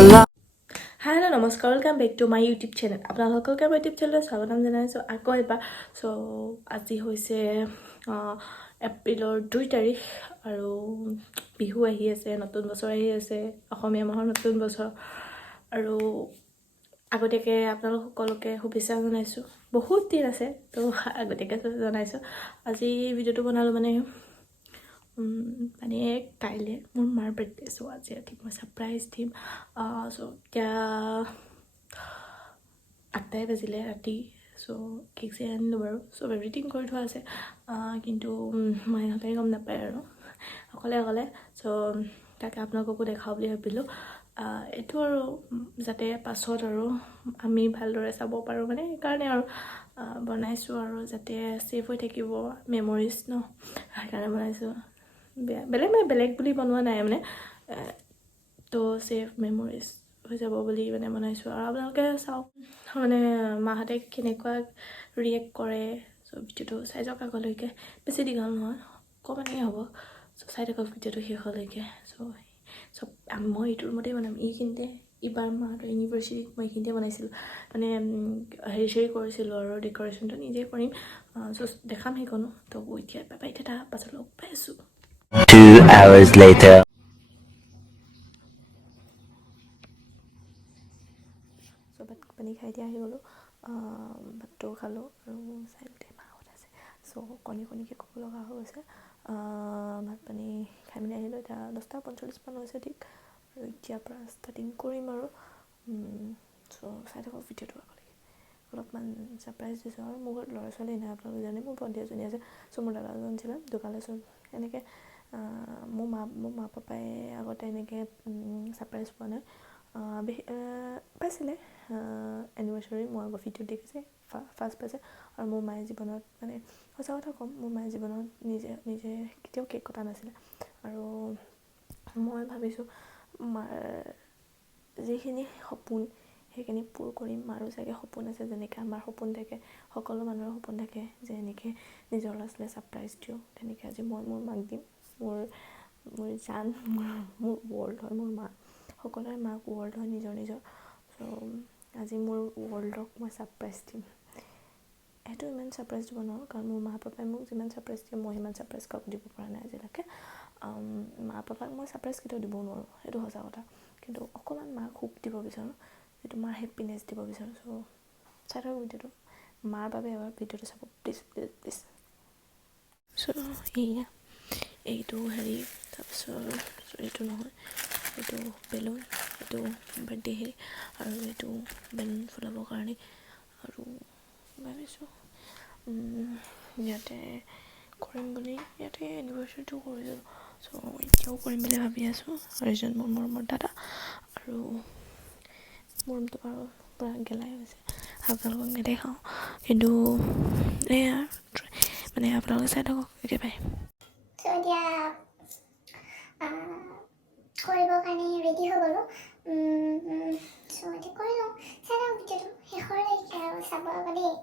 Hello, namaskar. Welcome back to my YouTube channel. আপোনালোকক মই YouTube channel স্বাগতম জনাইছো আকৌ এবাৰ সো আজি হৈছে এপ্ৰিলৰ 2 তাৰিখ আৰু বিহু আহি আছে নতুন বছৰ আহি আছে অসমীয়া মাহৰ নতুন বছৰ আৰু আগতেকে আপোনালোক সকলোকে শুভেচ্ছা জনাইছো বহুত দিন আছে তো আগতেকে জনাইছো আজি ভিডিওটো বনালো মানে কাইলে মোৰ মাৰ বাৰ্থডে সো আজি ঠিক মই সাৰপ্ৰাইজ দিম সো এতিয়া 8টাই বাজিলে ৰাতি সো কেক যে আনিলো বাৰু সো এভৰিথিং কৰি থোৱা আছে কিন্তু মই ইহঁতে গম নাপায় আৰু অকলে সো তাকে আপোনালোককো দেখাও বুলি ভাবিলো এটো আৰু যাতে পাছত আৰু আমি ভালদৰে চাব পাৰো মানে কাৰণে আৰু বনাইছো আৰু যাতে সেভ হৈ থাকিব মেমৰিজ ন সেইকাৰণে বনাইছো বেলেগ বুলি বনোৱা নাই মানে তো সেভ মেমৰিজ হৈ যাব বুলি মানে বনাইছো আৰু আপোনালোকে চাওক মানে মাহঁতে কেনেকুৱা ৰিয়েক্ট কৰে সো ভিডিওটো চাই যাওক আগলৈকে বেছি দীঘল নহয় অকণমানে হ'ব সো চাই থাকক ভিডিওটো শেষলৈকে সো মই এইটোৰ মতে বনাম এইখিনিতে ইবাৰ মাহঁতৰ ইউনিভাৰ্চিটিত মই এইখিনিতে বনাইছিলোঁ মানে হেৰি কৰিছিলোঁ আৰু ডেক'ৰেশ্যনটো নিজে কৰিম সো দেখাম সেইকণো তো এতিয়া বাই এটা পাছত লগ পাই আছোঁ 2 hours later. সো ভাত পানী খাই দিয়া আহি গ'লোঁ ভাতটো খালোঁ আৰু চাইডতে মাহঁত আছে সো কণীকে ক'ব লগা হৈ গৈছে ভাত পানী খাই মেলি আহিলোঁ এতিয়া 10:45 মান হৈছে ঠিক আৰু এতিয়াৰ পৰা ষ্টাৰ্টিং কৰিম আৰু সো চাই থাকক ভিডিওটো আগলৈকে অলপমান ছাৰপ্ৰাইজ দিছোঁ আৰু মোৰ ঘৰত ল'ৰা ছোৱালী নাই আপোনালোকে জানে মোৰ ভণ্টি এজনী আছে সো মোৰ দাদা এজন ছিলে দোকানলৈ চোন এনেকৈ মোৰ মা পাপাই আগতে এনেকৈ ছাৰপ্ৰাইজ পোৱা নাই পাইছিলে এনিভাৰ্চাৰী মই আগৰ ভিডিঅ' দেখিছে ফাৰ্ষ্ট পাইছে আৰু মোৰ মায়ে জীৱনত মানে সঁচা কথা ক'ম মোৰ মায়ে জীৱনত নিজে কেতিয়াও কেক কটা নাছিলে আৰু মই ভাবিছোঁ মাৰ যিখিনি সপোন সেইখিনি পূৰ কৰিম মাৰো চাগে সপোন আছে যেনেকৈ আমাৰ সপোন থাকে সকলো মানুহৰ সপোন থাকে যে এনেকৈ নিজৰ ল'ৰা ছোৱালীয়ে ছাৰপ্ৰাইজ দিওঁ তেনেকৈ আজি মই মোৰ মাক দিম মোৰ জান মোৰ ৱৰ্ল্ড হয় মোৰ মা সকলোৰে মাক ৱৰ্ল্ড হয় নিজৰ সো আজি মোৰ ৱৰ্ল্ডক মই ছাৰপ্ৰাইজ দিম সেইটো ইমান ছাৰপ্ৰাইজ দিব নোৱাৰোঁ কাৰণ মোৰ মা পাপাই মোক যিমান ছাৰপ্ৰাইজ দিয়ে মই সিমান ছাৰপ্ৰাইজ কাকো দিব পৰা নাই আজিলৈকে মা পাপাক মই ছাৰপ্ৰাইজ কেতিয়াও দিব নোৱাৰোঁ সেইটো সঁচা কথা কিন্তু অকণমান মাক সুখ দিব বিচাৰোঁ যিটো মাৰ হেপিনেছ দিব বিচাৰোঁ সো চাই থাকক ভিডিঅ'টো মাৰ বাবে এবাৰ ভিডিঅ'টো চাব প্লিজ সো এয়া এইটো হেৰি তাৰপিছত এইটো নহয় এইটো বেলুন এইটো বাৰ্থডে হেৰি আৰু এইটো বেলুন ফুলাবৰ কাৰণে আৰু ভাবিছোঁ ইয়াতে কৰিম বুলি ইয়াতে এনিভাৰ্চাৰীটো কৰিছোঁ সো এতিয়াও কৰিম বুলি ভাবি আছোঁ আৰু এজন মোৰ মৰমৰ দাদা আৰু মৰমটো বাৰু পূৰা গেলাই হৈছে আপোনালোকক নেদেখাওঁ কিন্তু এয়া মানে আপোনালোকে চাই থাকক একেবাৰে এতিয়া কৰিবৰ কাৰণে ৰেডি হৈ গ'লোঁ চ' এতিয়া কৰি লওঁ চাই লওঁ ভিডিঅ'টো শেষলৈকে আৰু চাব আকৌ দেই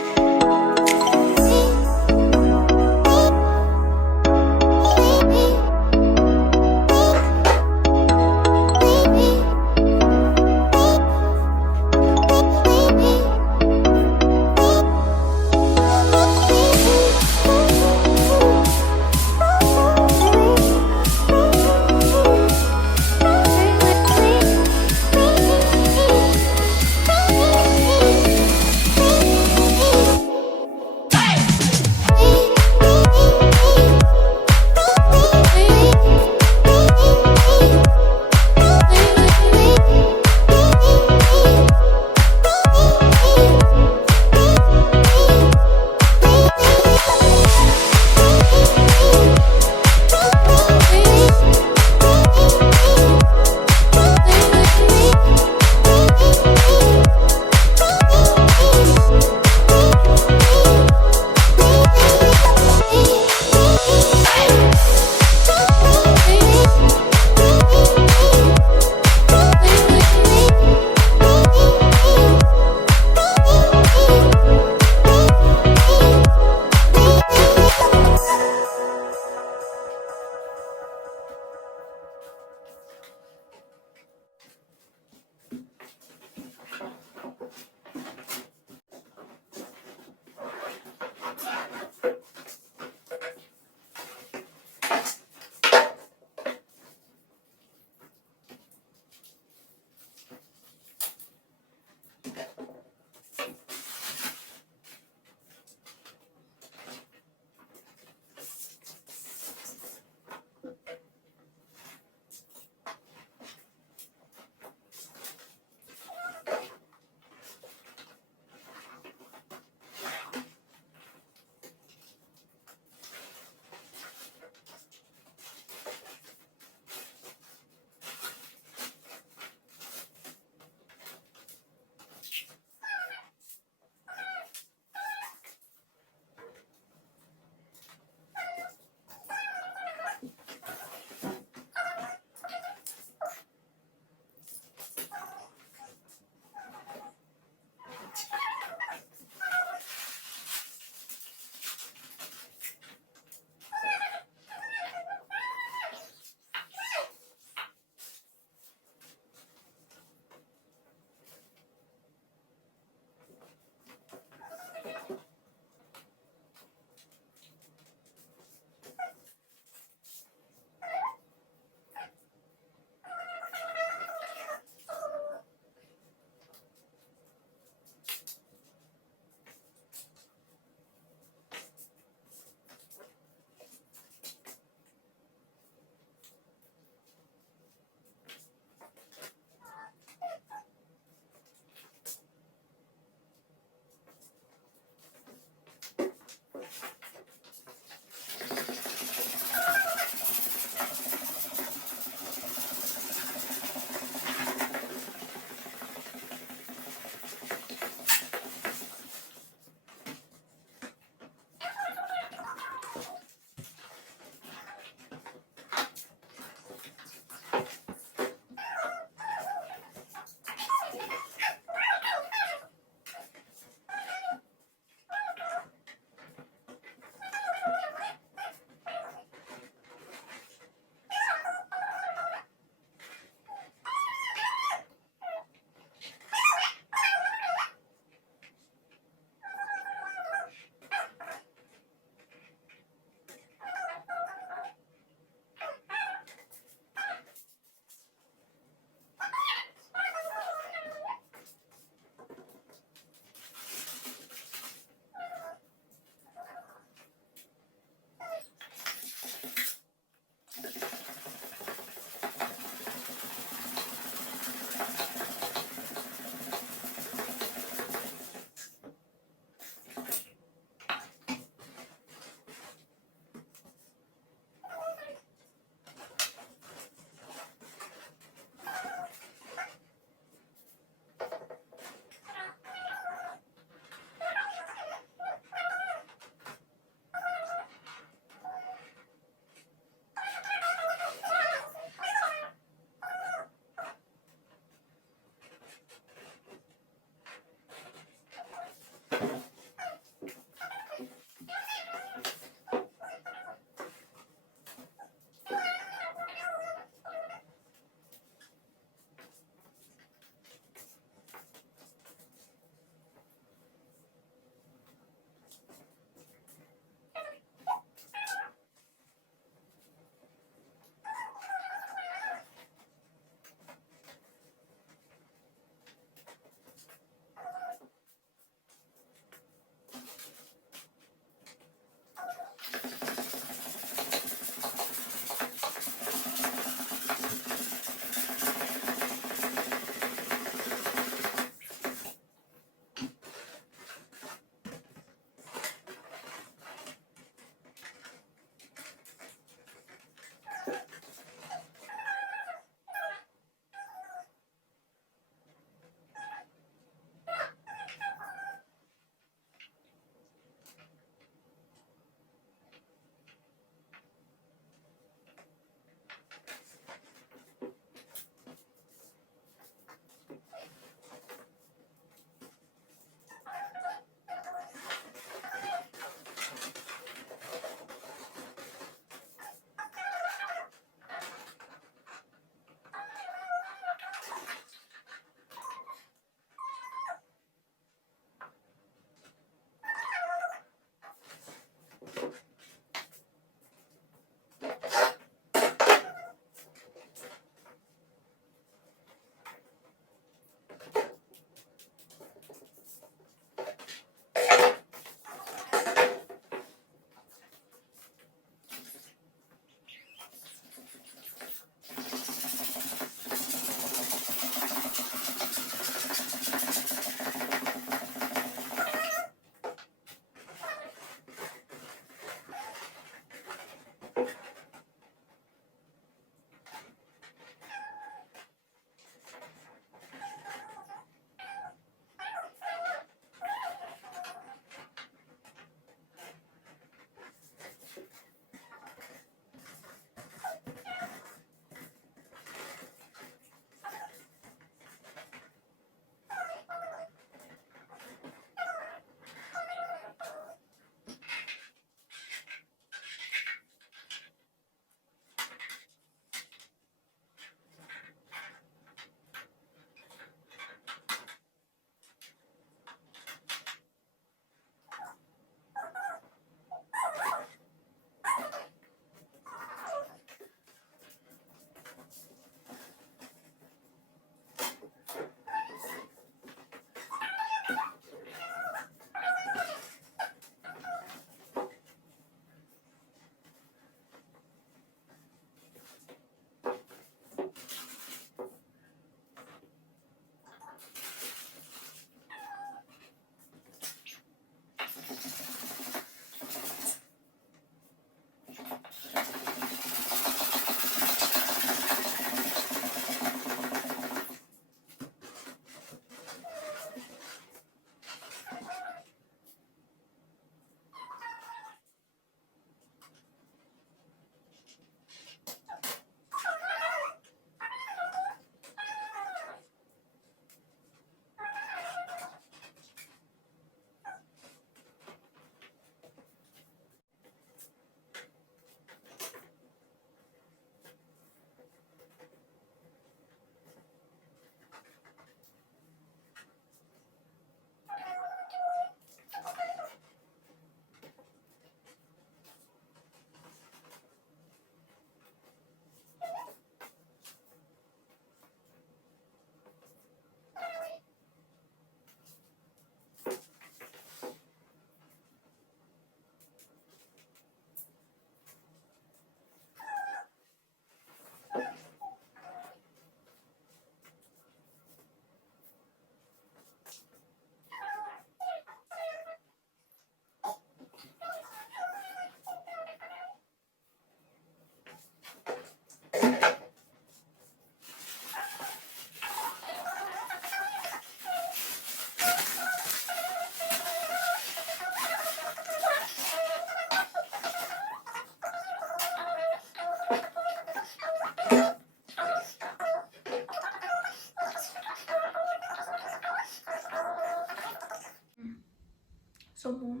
So mom,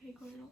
hey korilu.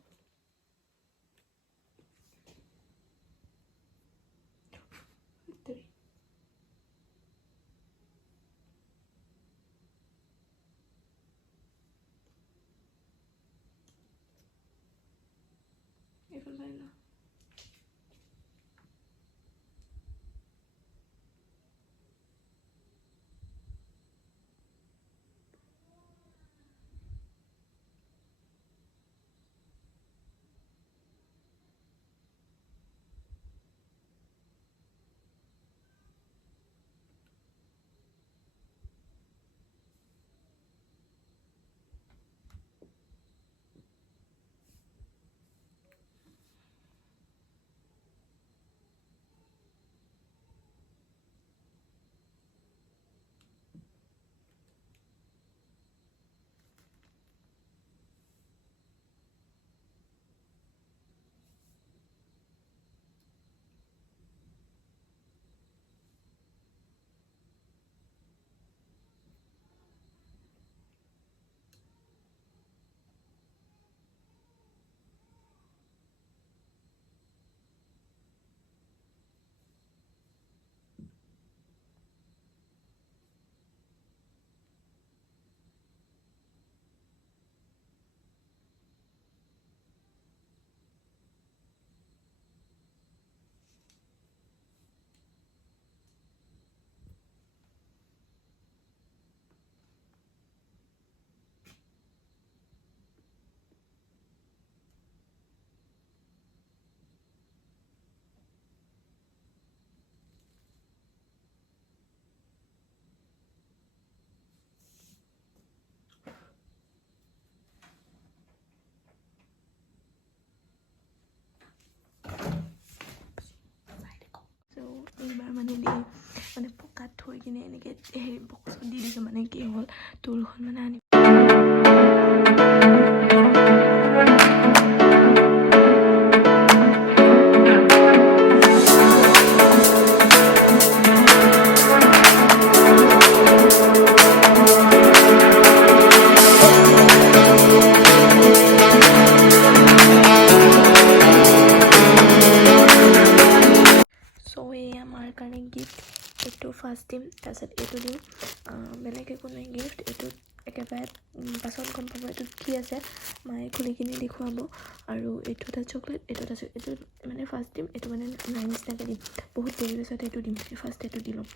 So এইবাৰ মানে মানে পকাত থৈ কিনে এনেকৈ হেৰি বক্সত দি দিছোঁ মানে কি হ'ল টুলখন মানে আনি এইটো ফাৰ্ষ্ট দিম তাৰপিছত এইটো দিম বেলেগ একো নাই গিফ্ট এইটো একেবাৰে পাছত গম পাব এইটোত কি আছে মায়ে খুলি কিনি দেখুৱাব আৰু এইটো এটা চকলেট এইটো এটা এইটো মানে ফাৰ্ষ্ট দিম এইটো মানে নাই নিচিনাকৈ দিম বহুত দেৰি পিছত এইটো দিম ফাৰ্ষ্ট এইটো দি ল'ম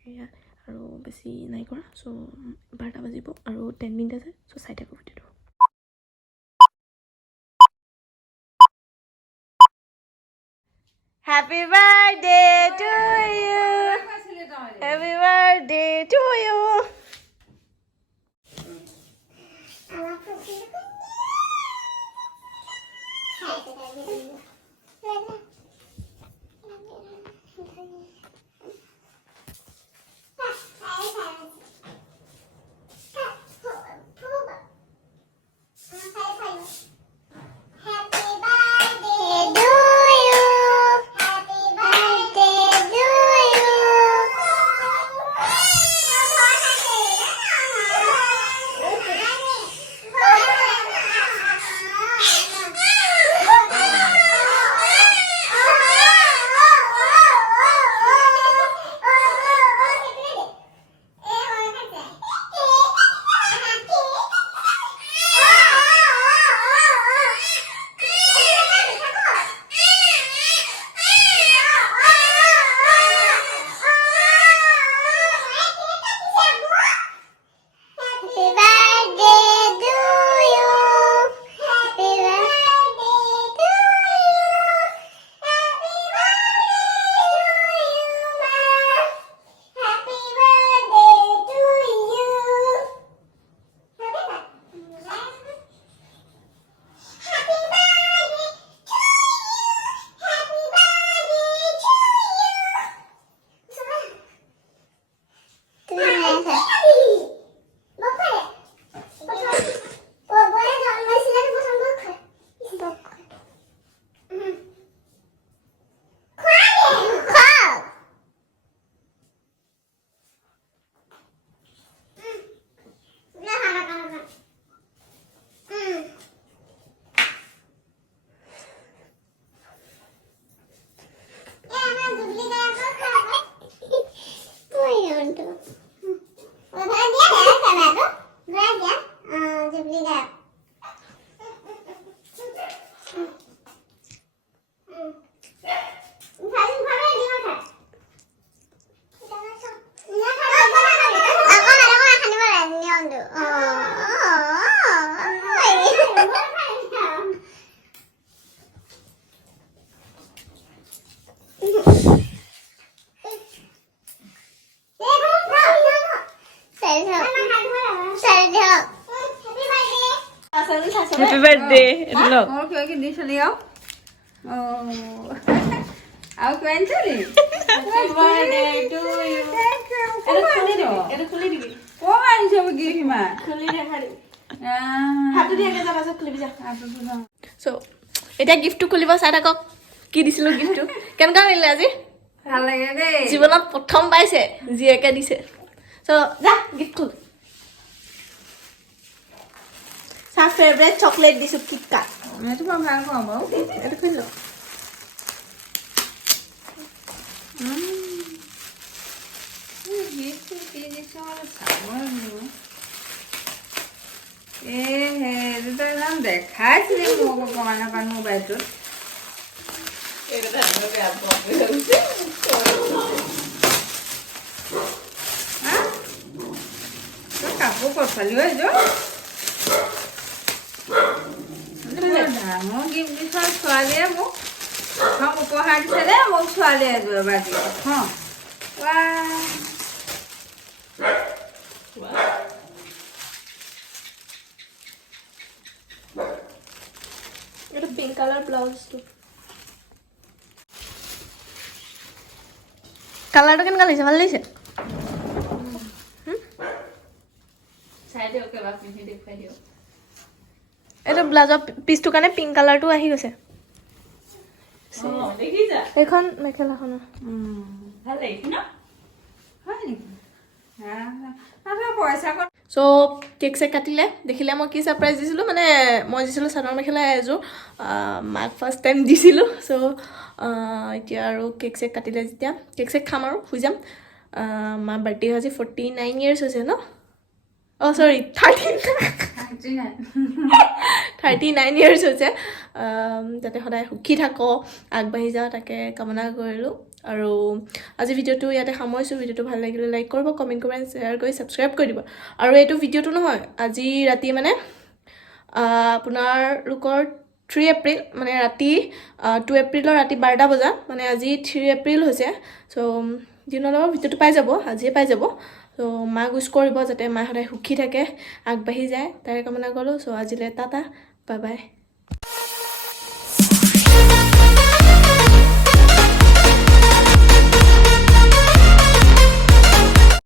সেয়া আৰু বেছি নাই কৰা চ' 12টা বাজিব আৰু 10 মিনিট আছে চ' চাই থাকোঁ ভিডিঅ'টো Happy birthday to you. Happy birthday to you. ঘূৰাই দিয়া নে কেমেৰাটো ঘূৰাই দিয়া jubilee da Happy birthday. Look. Mau kau ini seliau. Oh. Aku kau ini seli. Happy birthday to you. Ada kuli di. Oh, mana siapa gigi mah? Kuli di hari. Ah. Hatu dia kita rasa kuli bisa. Apa tu dah? So, এটা gift to kuliba sada kok কি দিছিল gift কেনকা মিলে আজি ভাল লাগে দে জীবনত প্ৰথম পাইছে জিয়েকে দিছে সো যা gift খুল সা ফেভারিট চকলেট দিছো কিটকাট Itu pun ভাল kau mau. এটা খুল Gitu kini soal sama ni. Itu tu nam dekat sini mau kau mana kan mobile tu. এটা ধানো বে আপো Hah? Kau kapu kau palu aja. Dah, mau game ni soal soalnya mau. Kamu kau hari sana mau soalnya dua bagi. Ha. Wah. এটা pink colour blouse তো কালারটা কেন লাগিছে ভালো লাগিছে Saja oke bak ini dekat dia. এটা ব্লাউজৰ পিছটো কাৰণে পিঙ্ক কালাৰটো আহি গৈছে Oh, দেখিছা? এইখন মেখেলাখনৰ ভাল লাগিছে ন? হয় নেকি? হ্যাঁ পয়সা কত সো কেক চেক কাটিলে দেখিলে মই কি সাৰপ্ৰাইজ দিছিলোঁ মানে মই দিছিলোঁ চাদৰ মেখেলা এযোৰ মাক ফাৰ্ষ্ট টাইম দিছিলোঁ সো এতিয়া আৰু কেক চেক কাটিলে যেতিয়া কেক চেক খাম আৰু শুই যাম মাৰ বাৰ্থডে আজি 49 years হৈছে ন অ' চৰি 39 years হৈছে যাতে সদায় সুখী থাকো আগবাঢ়ি যাওঁ তাকে কামনা কৰিলোঁ আৰু আজি ভিডিঅ'টো ইয়াতে সামৰিছোঁ ভিডিঅ'টো ভাল লাগিলে লাইক কৰিব কমেণ্ট কৰিব শ্বেয়াৰ কৰি ছাবস্ক্ৰাইব কৰি দিব আৰু এইটো ভিডিঅ'টো নহয় আজি ৰাতি মানে আপোনালোকৰ 3 এপ্ৰিল মানে ৰাতি 2 এপ্ৰিলৰ ৰাতি 12টা বজা মানে আজি 3 এপ্ৰিল হৈছে চ' দিনৰ লগত ভিডিঅ'টো পাই যাব আজিয়ে পাই যাব চ' মাক উইচ কৰিব যাতে মা সদায় সুখী থাকে আগবাঢ়ি যায় তাৰে কামনা কৰোঁ চ' আজিলৈ টাটা বাই বাই